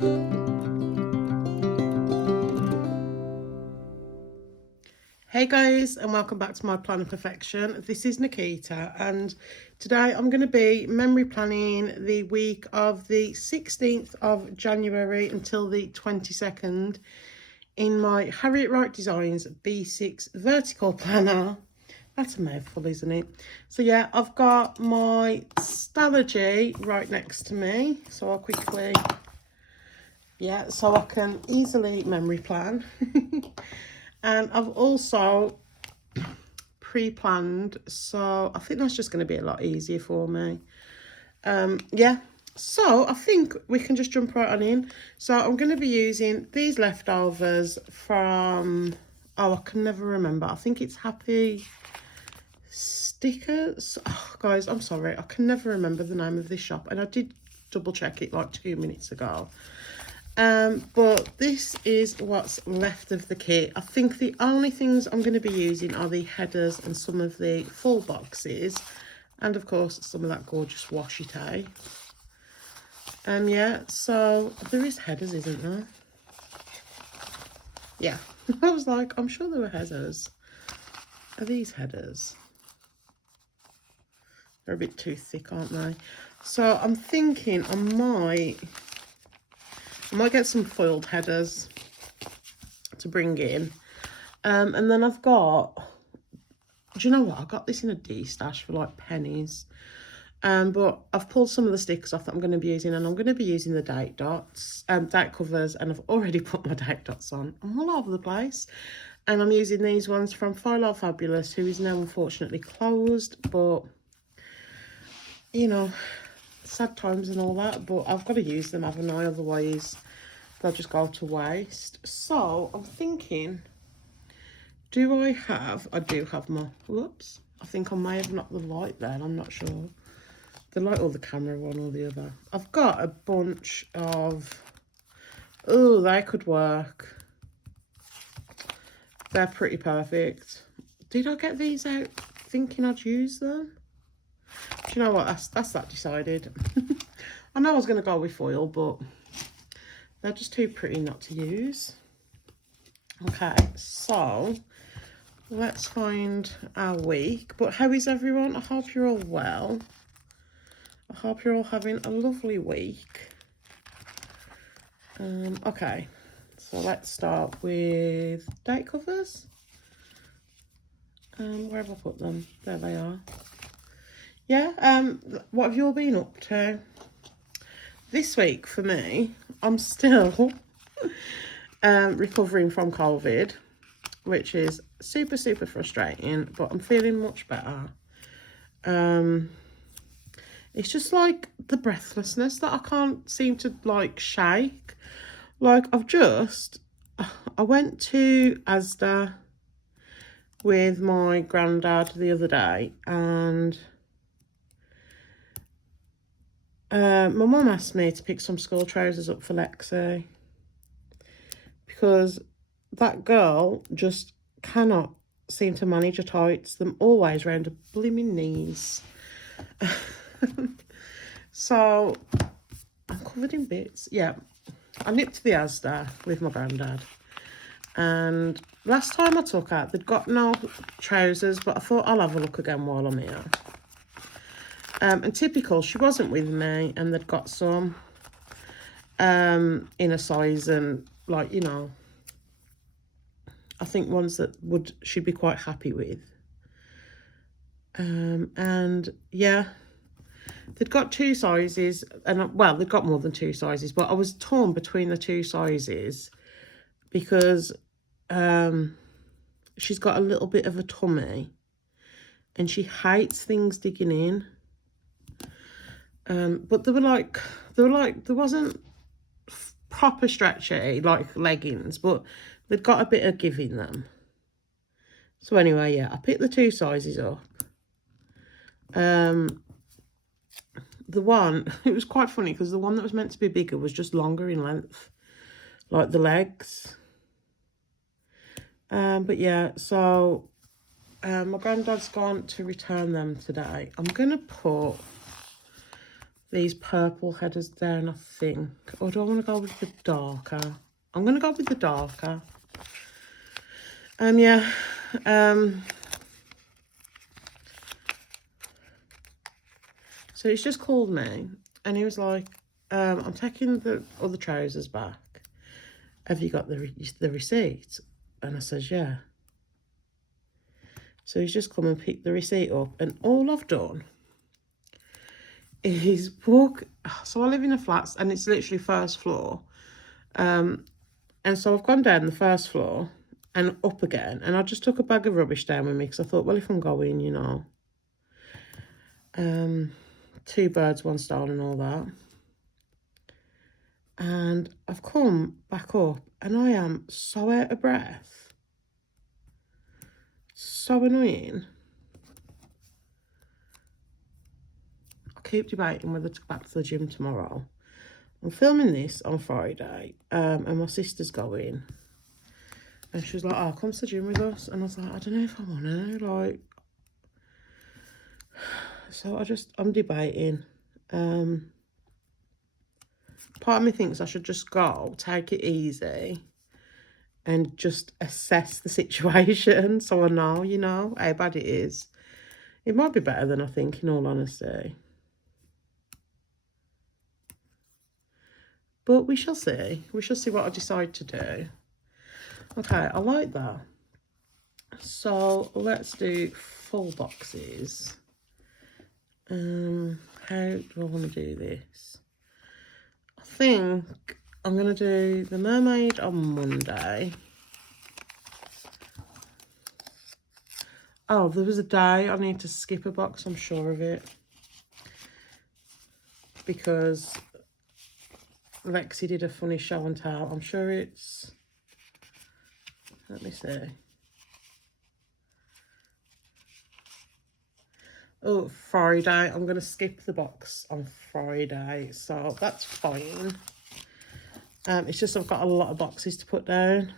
Hey guys, and welcome back to my Plan of Perfection. This is Nikita, and today I'm going to be memory planning the week of the 16th of January until the 22nd in my Harriet Wright Designs B6 vertical planner. That's a mouthful, isn't it? So yeah, I've got my Stalogy right next to me, so I'll quickly, so I can easily memory plan. And I've also pre-planned, so I think that's just going to be a lot easier for me. So I think we can just jump right on in. So I'm going to be using these leftovers from, I can never remember, I think it's Happy Stickers. Oh, guys, I'm sorry, I can never remember the name of this shop, and I did double check it like 2 minutes ago. But this is what's left of the kit. I think the only things I'm going to be using are the headers and some of the full boxes, and of course some of that gorgeous washi tape. Yeah, so there is headers, isn't there? Yeah. I was like, I'm sure there were headers. Are these headers? They're a bit too thick, aren't they? So I'm thinking I might get some foiled headers to bring in. And then I've got, do you know what? I got this in a D-stash for like pennies. But I've pulled some of the stickers off that I'm going to be using, and I'm going to be using the date dots, date covers, and I've already put my date dots on. I'm all over the place. And I'm using these ones from File Fabulous, who is now unfortunately closed, but, you know, sad times and all that, but I've got to use them, haven't I? Otherwise they'll just go to waste. So I'm thinking, I do have my, whoops, I think I may have knocked the light there, I'm not sure. The light or the camera, one or the other. I've got a bunch of, oh, they could work. They're pretty perfect. Did I get these out thinking I'd use them? Do you know what, that's that decided. I know I was going to go with foil, but they're just too pretty not to use. Okay, so let's find our week. But how is everyone? I hope you're all well. I hope you're all having a lovely week. Okay, so let's start with date covers. Where have I put them? There they are. Yeah, what have you all been up to? This week for me, I'm still recovering from COVID, which is super, super frustrating, but I'm feeling much better. It's just like the breathlessness that I can't seem to like shake. Like I went to Asda with my granddad the other day, and my mum asked me to pick some school trousers up for Lexi, because that girl just cannot seem to manage her tights, them always round her blooming knees. So I'm covered in bits. Yeah, I nipped to the Asda with my granddad, and last time I took her, they'd got no trousers, but I thought I'll have a look again while I'm here. And typical, she wasn't with me, and they'd got some in a size, and like, you know, I think ones that she'd be quite happy with. And yeah, they'd got 2 sizes, and well, they'd got more than 2 sizes, but I was torn between the 2 sizes because she's got a little bit of a tummy and she hates things digging in. But there wasn't proper stretchy like leggings, but they'd got a bit of give in them. So anyway, yeah, I picked the 2 sizes up. The one, it was quite funny because the one that was meant to be bigger was just longer in length, like the legs. But yeah, so my granddad's gone to return them today. I'm gonna put these purple headers down, I think. Or do I want to go with the darker? I'm going to go with the darker. Yeah. So he's just called me and he was like, I'm taking the other trousers back. Have you got the receipt? And I says, yeah. So he's just come and picked the receipt up, and all I've done is walk. So I live in a flat and it's literally first floor. And so I've gone down the first floor and up again, and I just took a bag of rubbish down with me because I thought, well, if I'm going, you know, 2 birds, 1 stone and all that. And I've come back up and I am so out of breath. So annoying. I keep debating whether to go back to the gym tomorrow. I'm filming this on Friday, and my sister's going. And she was like, oh, come to the gym with us. And I was like, I don't know if I want to, like. So I'm debating. Part of me thinks I should just go, take it easy, and just assess the situation so I know, you know, how bad it is. It might be better than I think, in all honesty. But we shall see. We shall see what I decide to do. Okay, I like that. So let's do full boxes. How do I want to do this? I think I'm going to do the mermaid on Monday. Oh, there was a day I need to skip a box, I'm sure of it. Because Lexi did a funny show and tell. I'm sure it's... Let me see. Oh, Friday. I'm going to skip the box on Friday. So that's fine. It's just I've got a lot of boxes to put down.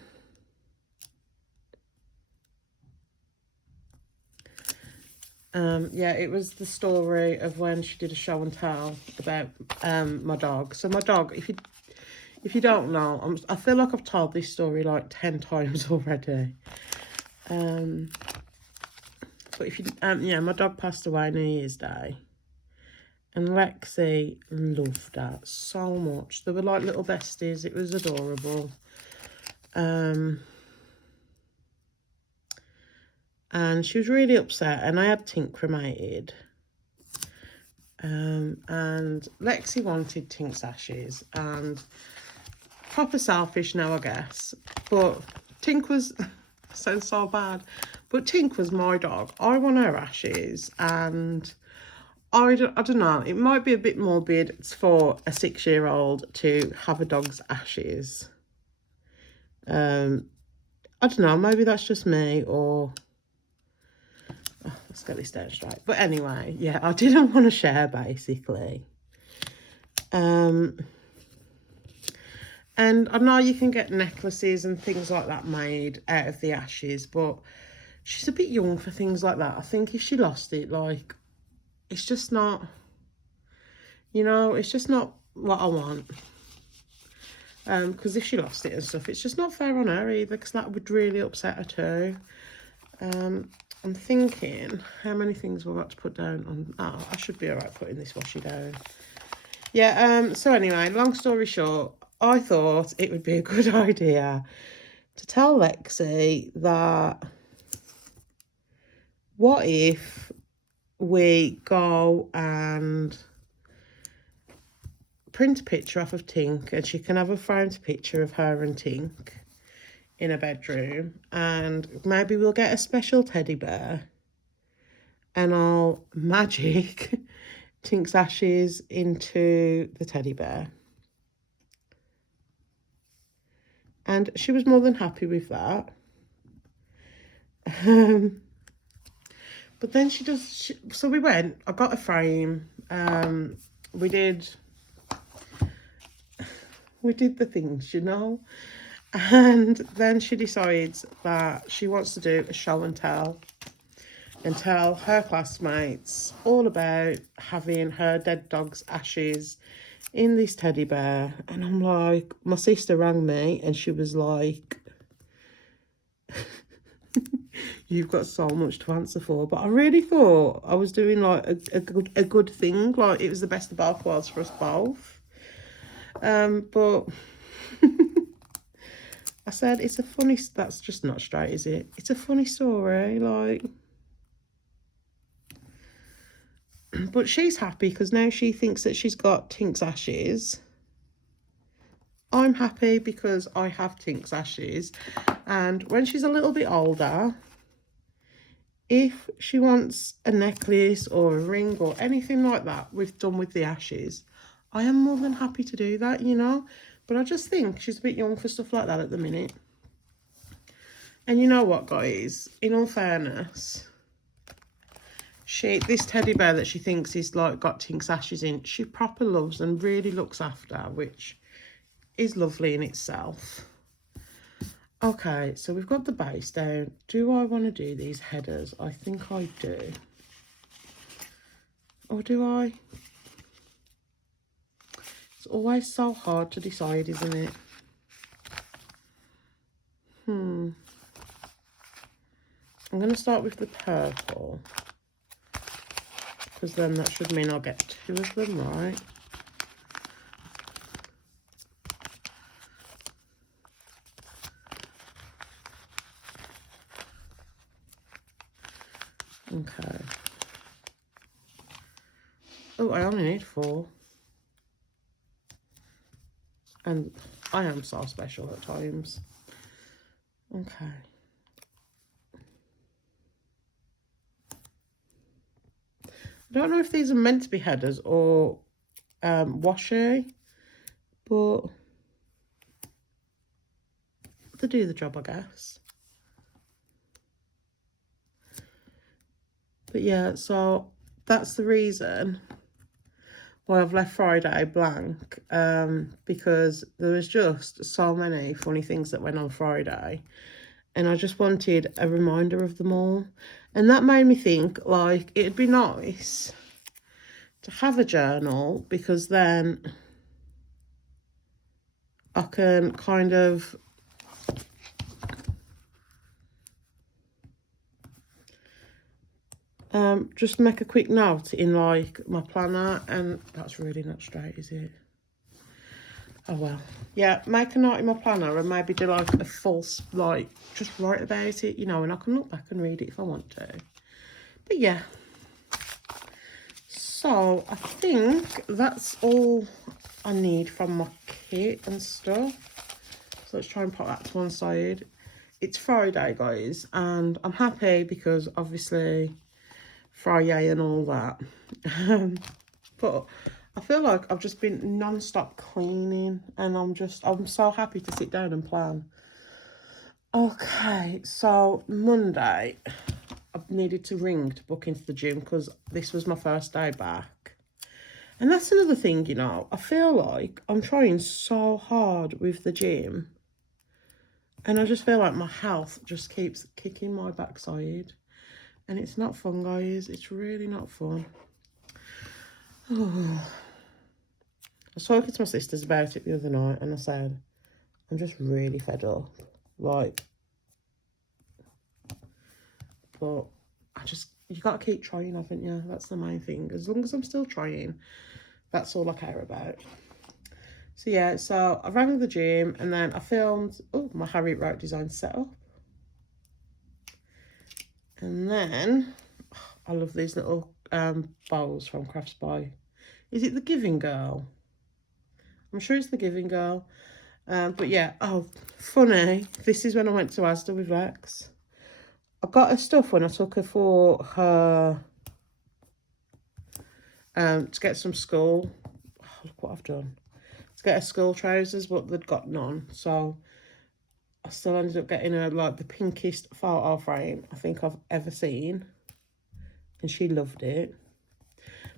Yeah, it was the story of when she did a show and tell about my dog. So my dog, if you don't know, I feel like I've told this story like 10 times already. But if you, yeah, my dog passed away New Year's Day. And Lexi loved her so much. They were like little besties. It was adorable. And she was really upset. And I had Tink cremated. And Lexi wanted Tink's ashes. And proper selfish now, I guess. But Tink was... sounds so bad. But Tink was my dog. I want her ashes. And... I don't know, it might be a bit morbid for a 6-year-old to have a dog's ashes. I don't know, maybe that's just me, or... Oh, let's get this down straight. But anyway, yeah, I didn't want to share, basically. And I know you can get necklaces and things like that made out of the ashes, but she's a bit young for things like that. I think if she lost it, like... It's just not, you know, it's just not what I want. Because if she lost it and stuff, it's just not fair on her either, because that would really upset her too. I'm thinking, how many things we've got to put down on... Oh, I should be all right putting this washi down. Yeah, so anyway, long story short, I thought it would be a good idea to tell Lexi that what if... we go and print a picture off of Tink, and she can have a framed picture of her and Tink in a bedroom, and maybe we'll get a special teddy bear and I'll magic Tink's ashes into the teddy bear. And she was more than happy with that. But then so we went, I got a frame, we did the things, you know, and then she decides that she wants to do a show and tell. and tell her classmates all about having her dead dog's ashes in this teddy bear. And I'm like, my sister rang me and she was like, you've got so much to answer for. But I really thought I was doing like a good thing, like it was the best of both worlds for us both. But I said, it's a funny, that's just not straight, is it? It's a funny story, like. But she's happy because now she thinks that she's got Tink's ashes. I'm happy because I have Tink's ashes. And when she's a little bit older, if she wants a necklace or a ring or anything like that we've done with the ashes, I am more than happy to do that, you know. But I just think she's a bit young for stuff like that at the minute. And you know what, guys? In all fairness, this teddy bear that she thinks is like got Tink's ashes in, she proper loves and really looks after, which is lovely in itself. Okay, so we've got the base down. Do I want to do these headers? I think I do. Or do I? It's always so hard to decide, isn't it? I'm going to start with the purple, because then that should mean I'll get 2 of them, right? Okay. Oh, I only need 4. And I am so special at times. Okay. I don't know if these are meant to be headers or washi, but they do the job, I guess. But yeah, so that's the reason why I've left Friday blank, because there was just so many funny things that went on Friday, and I just wanted a reminder of them all. And that made me think, like, it'd be nice to have a journal, because then I can kind of just make a quick note in like my planner. And that's really not straight, is it? Oh well. Yeah, make a note in my planner and maybe do like a false, like just write about it, you know, and I can look back and read it if I want to. But yeah, so I think that's all I need from my kit and stuff. So let's try and put that to one side. It's Friday, guys, and I'm happy because obviously Friday and all that. But I feel like I've just been non-stop cleaning, and I'm so happy to sit down and plan. Okay, so Monday I needed to ring to book into the gym because this was my first day back. And that's another thing, you know, I feel like I'm trying so hard with the gym, and I just feel like my health just keeps kicking my backside. And it's not fun, guys. It's really not fun. Oh. I was talking to my sisters about it the other night, and I said, I'm just really fed up. Like, but you got to keep trying, haven't you? That's the main thing. As long as I'm still trying, that's all I care about. So yeah, so I rang the gym, and then I filmed, my Harriet Wright design setup. And then, I love these little bowls from Crafts by, is it the Giving Girl? I'm sure it's the Giving Girl. But yeah, funny, this is when I went to Asda with Lex. I got her stuff when I took her for her, to get some school, look what I've done. To get her school trousers, but they'd got none. So I still ended up getting her like the pinkest photo frame I think I've ever seen. And she loved it.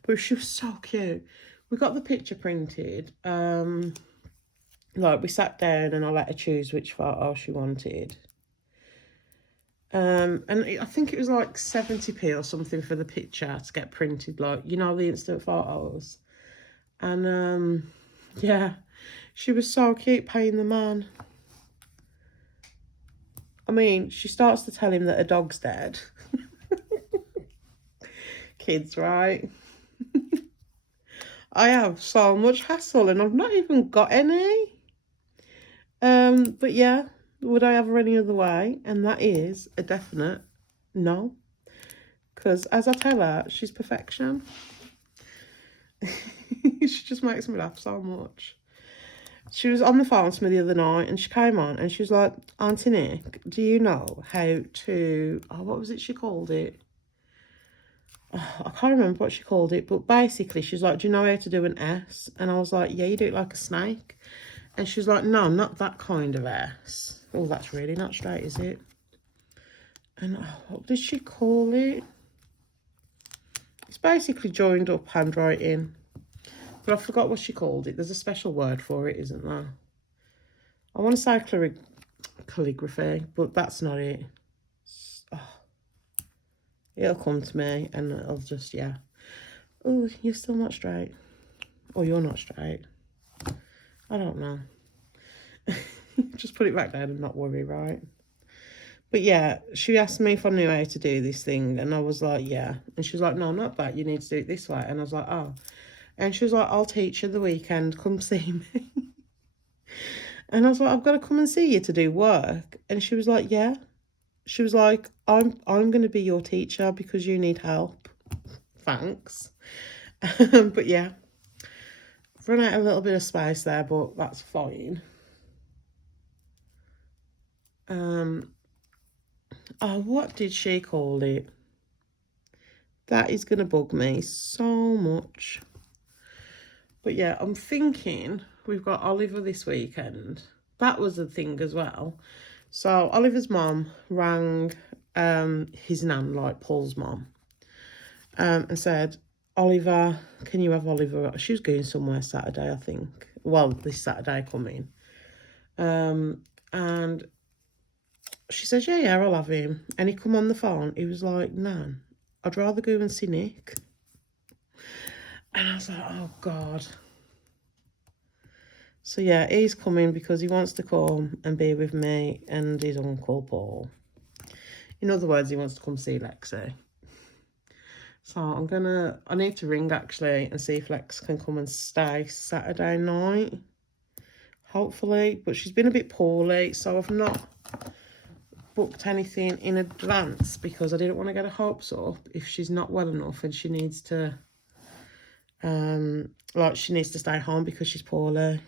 But she was so cute. We got the picture printed. Like, we sat down and I let her choose which photo she wanted. And I think it was like 70p or something for the picture to get printed, like, you know, the instant photos. And yeah, she was so cute paying the man. I mean, she starts to tell him that her dog's dead. Kids, right? I have so much hassle and I've not even got any. But yeah, would I have her any other way? And that is a definite no. Because as I tell her, she's perfection. She just makes me laugh so much. She was on the phone to me the other night and she came on and she was like, Auntie Nick, do you know how to, oh, what was it she called it? Oh, I can't remember what she called it, but basically she's like, do you know how to do an S? And I was like, yeah, you do it like a snake. And she was like, no, not that kind of S. Oh, that's really not straight, is it? And oh, what did she call it? It's basically joined up handwriting. But I forgot what she called it. There's a special word for it, isn't there? I want to say calligraphy, but that's not it. Oh, it'll come to me and it'll just, yeah. Oh, you're still not straight. Or you're not straight. I don't know. Just put it back down and not worry, right? But yeah, she asked me if I knew how to do this thing. And I was like, yeah. And she was like, no, not that. You need to do it this way. And I was like, oh. And she was like, I'll teach you the weekend. Come see me. And I was like, I've got to come and see you to do work. And she was like, yeah. She was like, I'm going to be your teacher because you need help. Thanks. But yeah, I've run out a little bit of space there, but that's fine. Oh, what did she call it? That is going to bug me so much. But yeah, I'm thinking we've got Oliver this weekend. That was a thing as well. So Oliver's mum rang his nan, like Paul's mum, and said, Oliver, can you have Oliver? She was going somewhere Saturday, I think. Well, this Saturday coming. And she said, yeah, I'll have him. And he come on the phone. He was like, Nan, I'd rather go and see Nick. And I was like, oh, God. So, yeah, he's coming because he wants to come and be with me and his uncle, Paul. In other words, he wants to come see Lexi. So, I need to ring, actually, and see if Lex can come and stay Saturday night. Hopefully. But she's been a bit poorly, so I've not booked anything in advance because I didn't want to get her hopes up if she's not well enough and she needs to, she needs to stay home because she's poorly.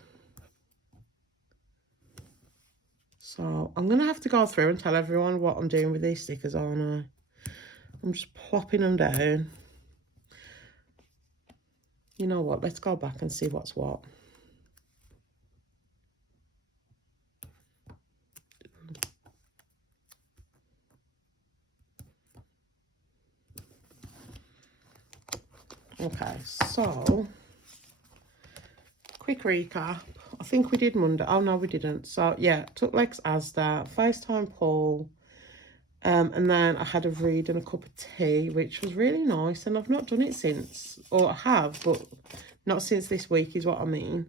So I'm going to have to go through and tell everyone what I'm doing with these stickers, aren't I? I'm just plopping them down. You know what? Let's go back and see what's what. Okay, so quick recap. I think we did Monday. Oh, no, we didn't. So, yeah, took Lex Asda, FaceTime Paul, and then I had a read and a cup of tea, which was really nice. And I've not done it since, or I have, but not since this week is what I mean.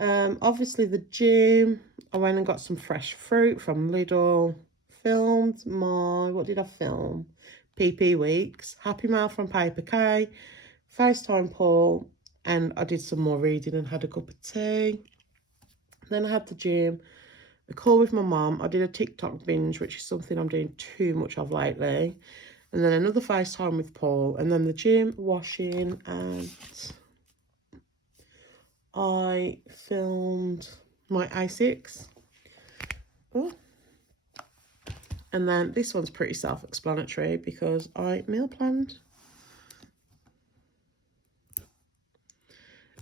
Obviously, the gym. I went and got some fresh fruit from Lidl. Filmed my, what did I film? PP Weeks. Happy Mail from Papershire. FaceTime Paul. And I did some more reading and had a cup of tea. Then I had the gym, a call with my mum. I did a TikTok binge, which is something I'm doing too much of lately. And then another FaceTime with Paul. And then the gym, washing, and I filmed my A6. Oh. And then this one's pretty self-explanatory because I meal planned.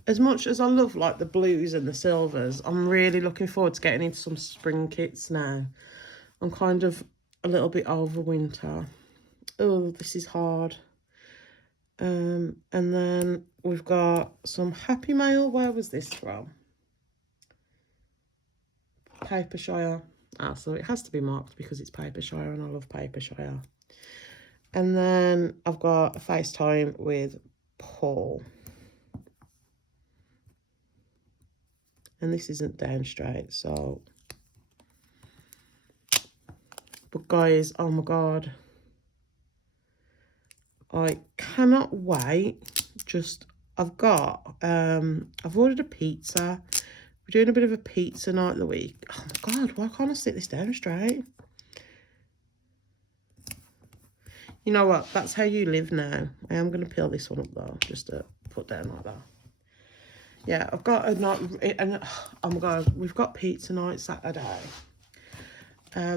As much as I love like the blues and the silvers, I'm really looking forward to getting into some spring kits now. I'm kind of a little bit over winter. Oh, this is hard. And then we've got some Happy Mail. Where was this from? Papershire. So it has to be marked because it's Papershire and I love Papershire. And then I've got a FaceTime with Paul. And this isn't down straight, so... But guys, oh my God. I cannot wait. I've ordered a pizza. We're doing a bit of a pizza night of the week. Oh my God, why can't I sit this down straight? You know what? That's how you live now. I am going to peel this one up though, just to put down like that. Yeah, I've got a night, and oh my God, we've got pizza night Saturday.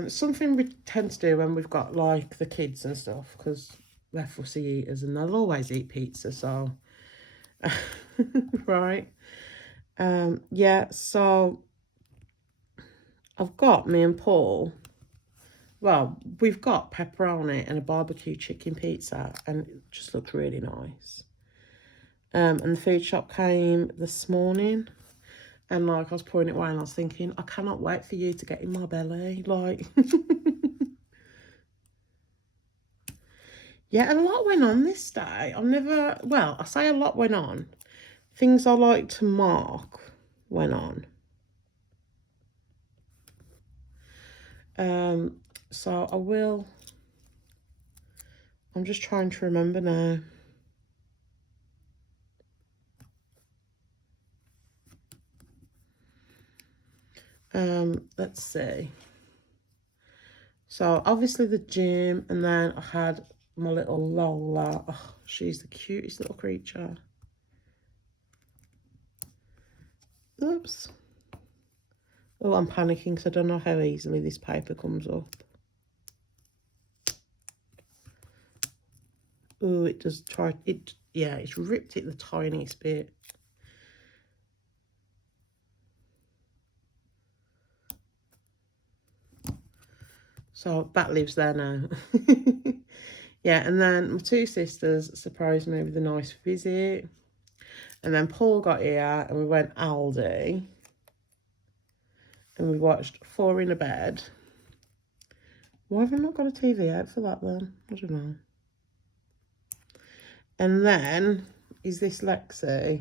Something we tend to do when we've got like the kids and stuff, because they're fussy eaters and they'll always eat pizza, so right. Yeah, so I've got me and Paul, well, we've got pepperoni and a barbecue chicken pizza, and it just looks really nice. And the food shop came this morning, and like I was pouring it away and I was thinking, I cannot wait for you to get in my belly, like. Yeah, a lot went on this day. I say a lot went on. Things I like to mark went on. So I'm just trying to remember now. Let's see. So obviously the gym, and then I had my little Lola. Oh, she's the cutest little creature. Oops. Oh, I'm panicking because I don't know how easily this paper comes up. Oh, it does try it. Yeah, it's ripped it the tiniest bit. So that lives there now. Yeah, and then my two sisters surprised me with a nice visit. And then Paul got here and we went Aldi. And we watched Four in a Bed. Why have I not got a TV out for that then? I don't know. And then, is this Lexi?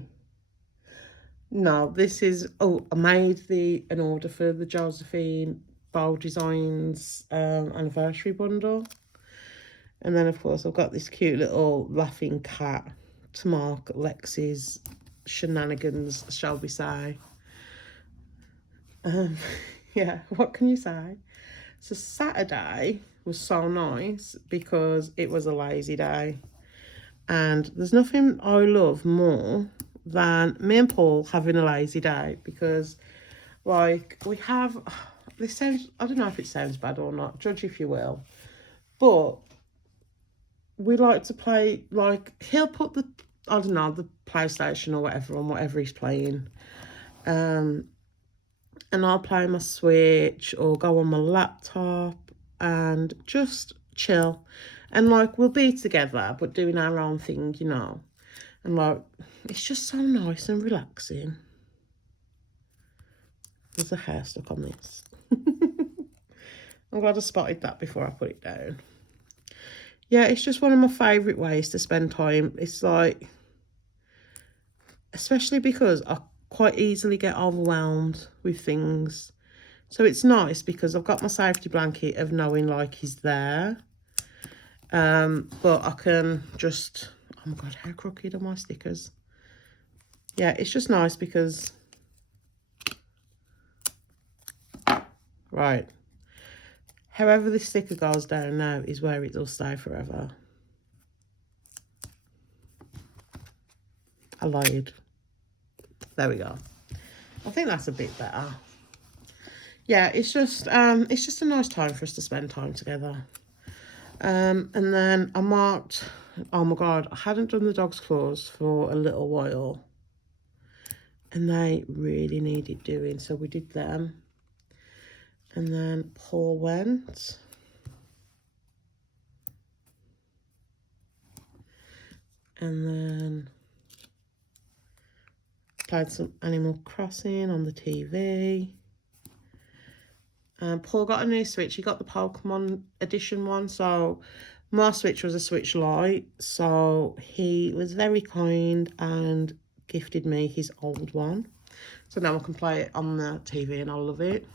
No, this is, oh, I made an order for the Josephine Bold Designs anniversary bundle. And then, of course, I've got this cute little laughing cat to mark Lexi's shenanigans, shall we say. Yeah, what can you say? So Saturday was so nice because it was a lazy day. And there's nothing I love more than me and Paul having a lazy day, because like we have, this sounds, I don't know if it sounds bad or not, judge if you will, but we like to play, like he'll put the, I don't know, the PlayStation or whatever on whatever he's playing, and I'll play my Switch or go on my laptop and just chill. And like we'll be together but doing our own thing, you know. And like it's just so nice and relaxing. There's a hair stuck on this. I'm glad I spotted that before I put it down. Yeah, it's just one of my favourite ways to spend time. It's like, especially because I quite easily get overwhelmed with things. So it's nice because I've got my safety blanket of knowing like he's there. But I can just, oh my God, how crooked are my stickers? Yeah, it's just nice because, right, however this sticker goes down now is where it will stay forever. I lied. There we go. I think that's a bit better. Yeah, it's just a nice time for us to spend time together. And then I marked, oh my God, I hadn't done the dog's claws for a little while. And they really needed doing, so we did them. And then Paul went. And then played some Animal Crossing on the TV. Paul got a new Switch. He got the Pokemon edition one, so my Switch was a Switch Lite. So he was very kind and gifted me his old one. So now I can play it on the TV and I love it.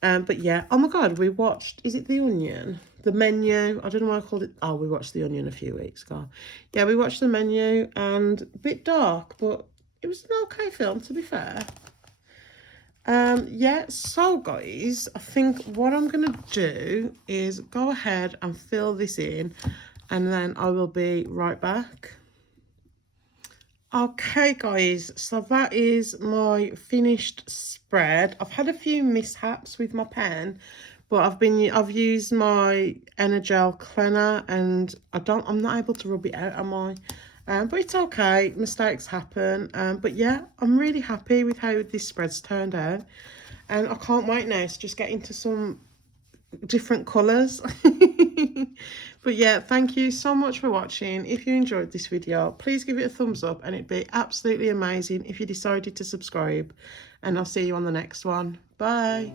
But yeah, oh my God, we watched, is it The Onion? The Menu, I don't know why I called it, oh, we watched The Onion a few weeks ago. Yeah, we watched The Menu, and a bit dark, but it was an okay film, to be fair. Yeah, so guys, I think what I'm going to do is go ahead and fill this in, and then I will be right back. Okay guys, so that is my finished spread. I've had a few mishaps with my pen, but I've used my Energel cleaner and I'm not able to rub it out, am I? But it's okay, mistakes happen. But yeah, I'm really happy with how this spread's turned out, and I can't wait now to just get into some different colours. But yeah, thank you so much for watching. If you enjoyed this video, please give it a thumbs up, and it'd be absolutely amazing if you decided to subscribe, and I'll see you on the next one. Bye.